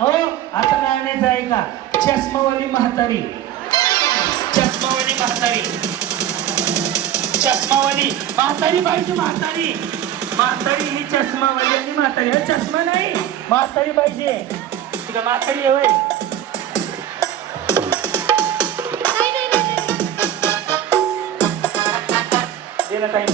हो आता गाण्याचं आहे का? चष्मावाली म्हातारी. चष्मावाली म्हातारी. चष्मावाली म्हातारी पाहिजे म्हातारी. म्हातारी ही चष्मावाली आणि म्हातारी. हा चष्मा नाही म्हातारी पाहिजे. तुला म्हातारी आहे होय. नाही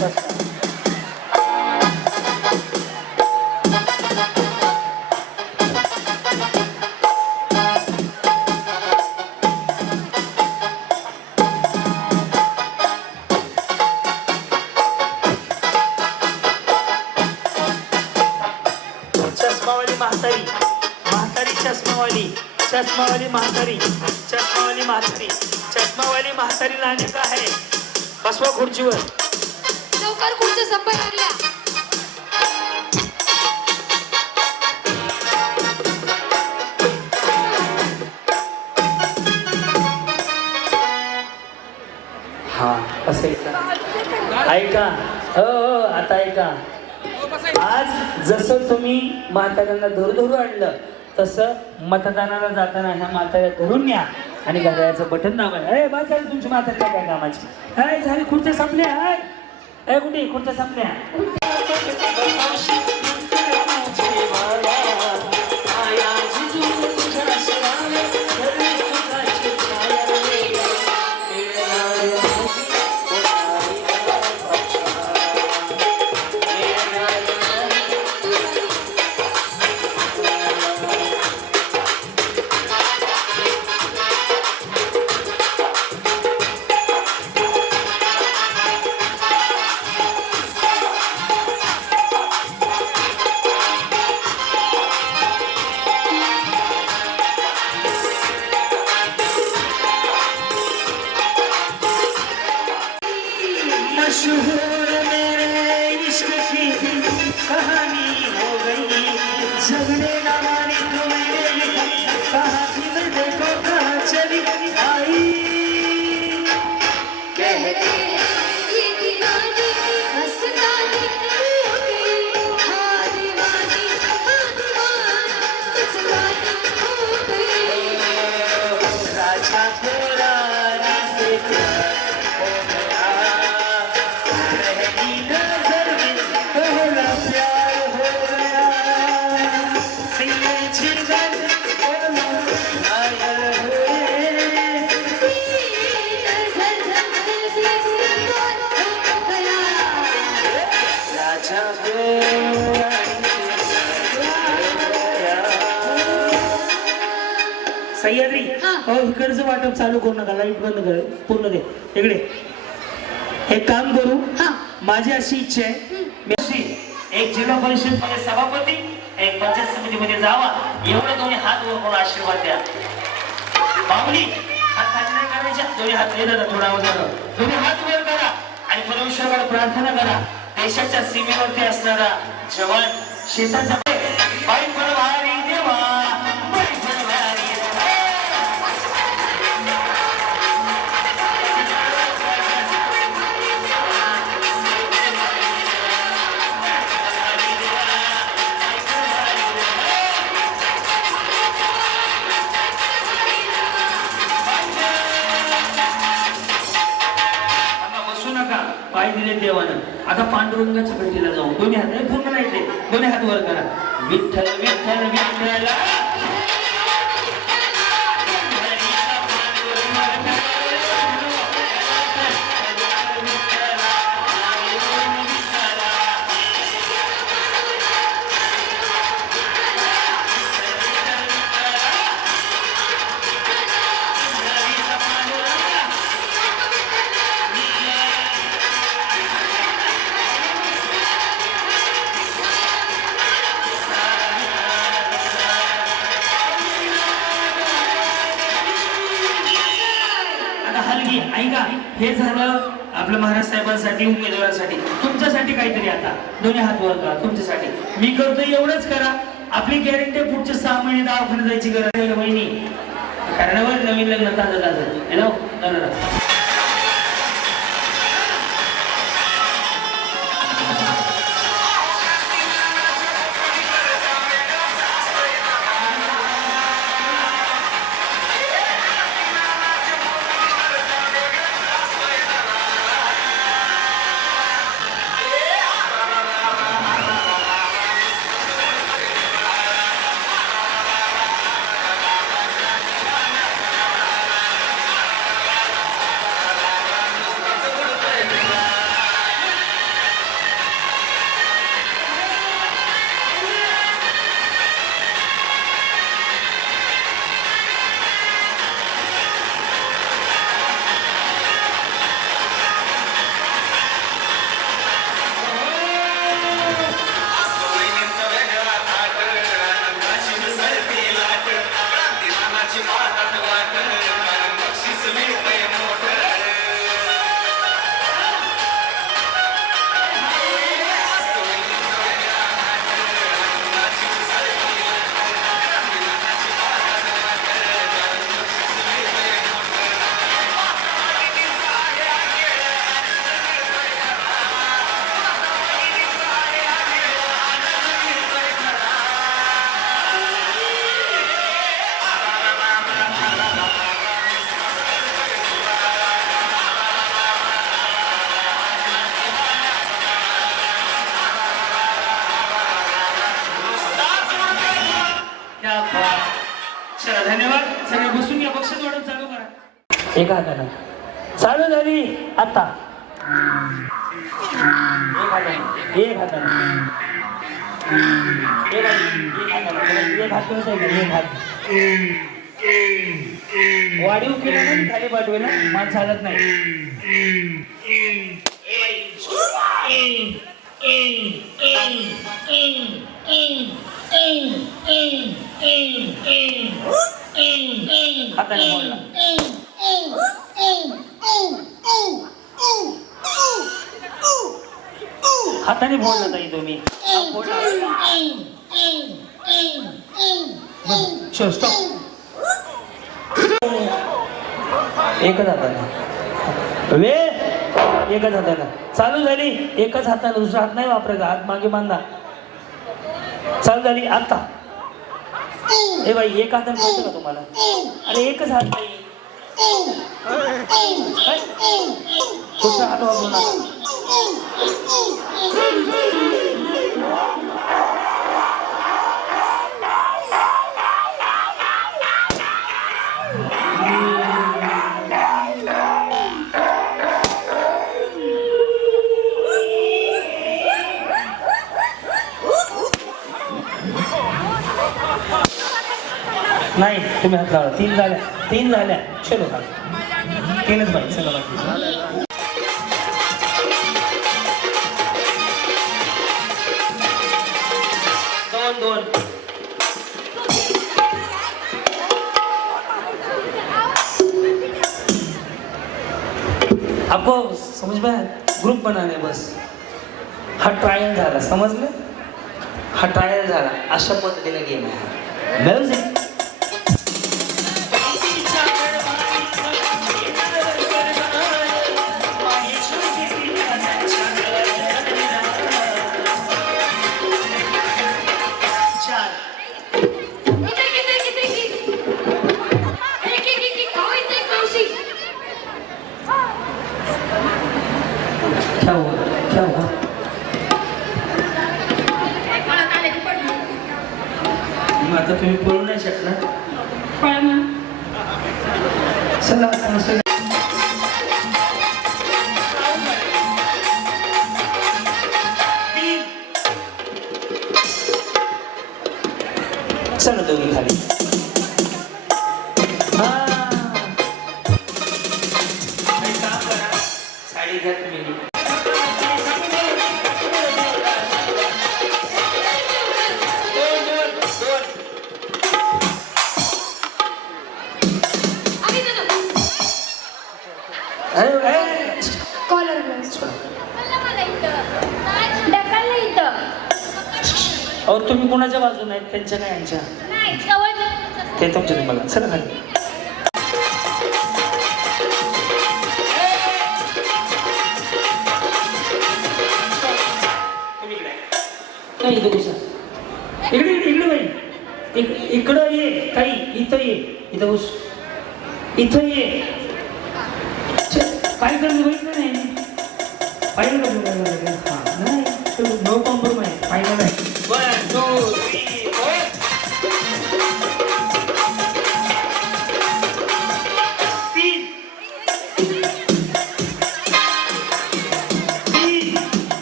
चष्मावाली म्हातारी चष्मावाली म्हातारी चष्मावाली म्हातारी लाने का आहे. बसवा खुर्चीवर. लवकर खुर्च्या संपाय लागल्या. हा असं ऐका ऐका. हो हो आता ऐका. आज जसं तुम्ही म्हाताऱ्यांना धरू धरू आणलं तसं मतदानाला जाताना ह्या म्हाताऱ्या धरून न्या आणि घड्याळाचं बटन दाबा. अरे बस झाली तुमची म्हातारी? काय कामाची? काय झाली खुर्च्या संपल्या हाय. कुठे? खुर्च्या संपल्या. इकडचं वाटप चालू करू नका लाइट बंद कर पूर्ण दे. इकडे. हे काम करू हा. माझी अशी इच्छा आहे मी एक जिल्हा परिषदमध्ये सभापती एक पंचायत समितीमध्ये जावा. एवढं दोन्ही हात वर करून आशीर्वाद द्या. माऊली हात खाली नाही करायच्या दोन्ही हात दादा थोडा आवाजानं दोन्ही हात वर करा. आणि परमेश्वराकडे प्रार्थना करा. देशाच्या सीमेवरती असणारा जवान शेताचा दिले देवानं. आता पांडुरंगाच्या भेटीला जाऊ दोन्ही हात नाही पूर्ण नाही ते. दोन्ही हात वर करा. विठ्ठल विठ्ठल विठ्ठला. महाराज उमेदवारासाठी तुमच्यासाठी काहीतरी आता. दोन्ही हात वर करा तुमच्यासाठी. मी करतो एवढंच करा. आपली गॅरंटी पुढच्या सहा महिने दवाखान्यात जायची गरज महिने बहिणी कारणावर नवीन लग्न ताजं ताजं. हॅलो एक हाताने एक हाताने एक हाताने एक हात कोणता आहे का? एक हात वाढीव केलं ना खाली पाठवेल ना मान चालत नाही हाताने मोडला हाताने फोडला ताई तुम्ही? हा, फोडला. बस, शो, stop. एकच हाताने. वे एकच हाताने. चालू झाली. एकच हाताने. दुसरा हात नाही वापरायचा. हात मागे बांधा. चालू झाली. आता. ए. बाई एक हाताने कळतं का तुम्हाला? अरे एकच हात नाही काय? दुसरा हात वापरू नका. तुम्ही हात लावा. तीन झाल्या. तीन झाल्या. चलो का तीनच बाई चला बाकी. दोन दोन. आपको समझ में ग्रुप बनाने बस. हा ट्रायल झाला. समजलं? हा ट्रायल झाला. अशा पद्धतीने गेम आहे म्युझिक पळा ना चला आता असं कॉलर अहो तुम्ही कोणाच्या बाजूने आहेत? त्यांच्या काय यांच्या? ते तुमच्या तुम्हाला चला खाली इकडे नाही इकडे बाई. इक इकडं ये काही इथं ये. इथं बस. इथं ये. छे, काय बघितलं नाही पाहिलं का तुम्ही? हां नाही नो कॉम्प्रोमाइज फायनल आहे. वन टू थ्री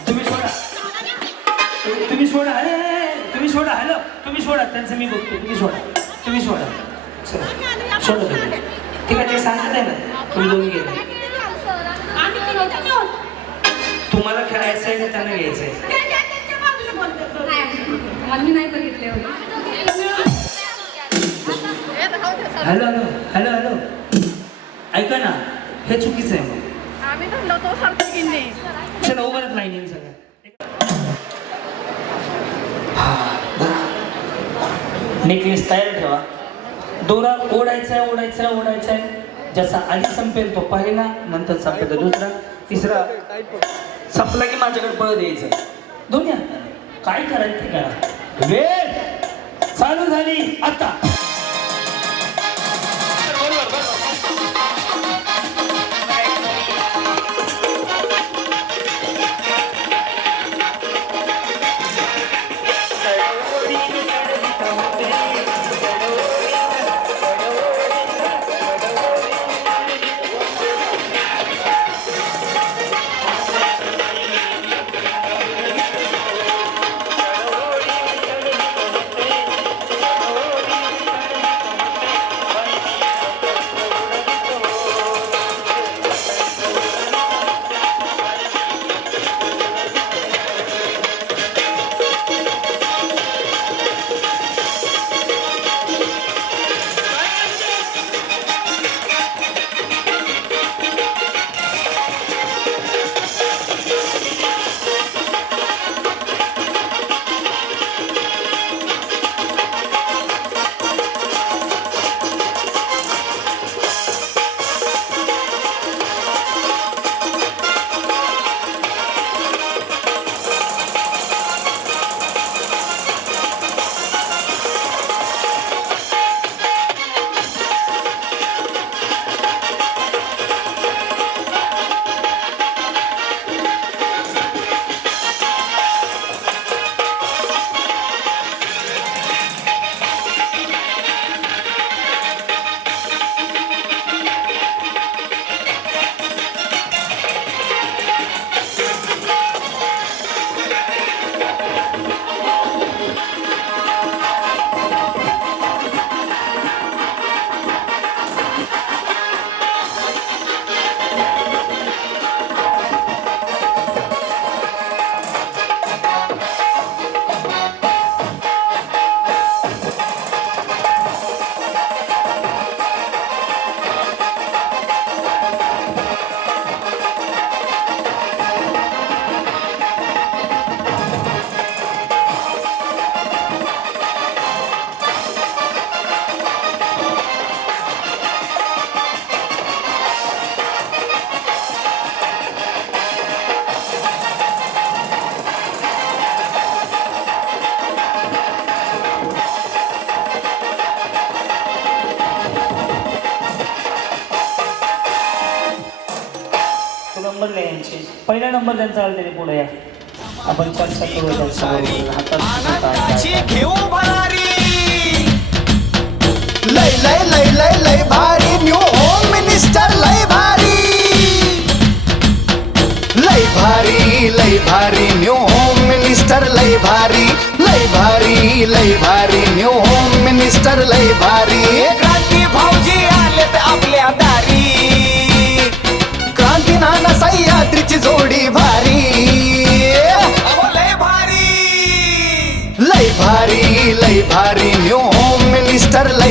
तुम्ही सोडा. तुम्ही सोडा. अरे तुम्ही सोडा. हॅलो तुम्ही सोडा. त्यांचं मी बघतो. तुम्ही सोडा. तुम्ही सोडा. सोडा तुम्ही. ठीक आहे ते सांगत आहे ना. तुम्ही दोन्ही गेले. तुम्हाला खेळायचं आहे का त्यांना घ्यायचं आहे? Hello hello hello hello. ऐका ना हे चुकीचं आहे मग. चला उभारत नेकलेस तयार ठेवा. दोरा ओढायचा आहे ओढायचा आहे ओढायचा आहे. ज्याचा आधी संपेल तो पहिला नंतर संपेल दुसरा. तिसरा संपला की माझ्याकडे पळ द्यायचं. दोन्ही हाताने. काय करायचं ते करा वेळ. चालू झाली. आता. बक्षीस पहिला नंबर त्यांचा आला तरी पुढे या. आपण चर्चा करू घेऊ लय लय लय लय लय भारी न्यू होम मिनिस्टर लय भारी. लय भारी लय भारी न्यू होम मिनिस्टर लय भारी. लय भारी लय भारी न्यू होम मिनिस्टर लय भारी.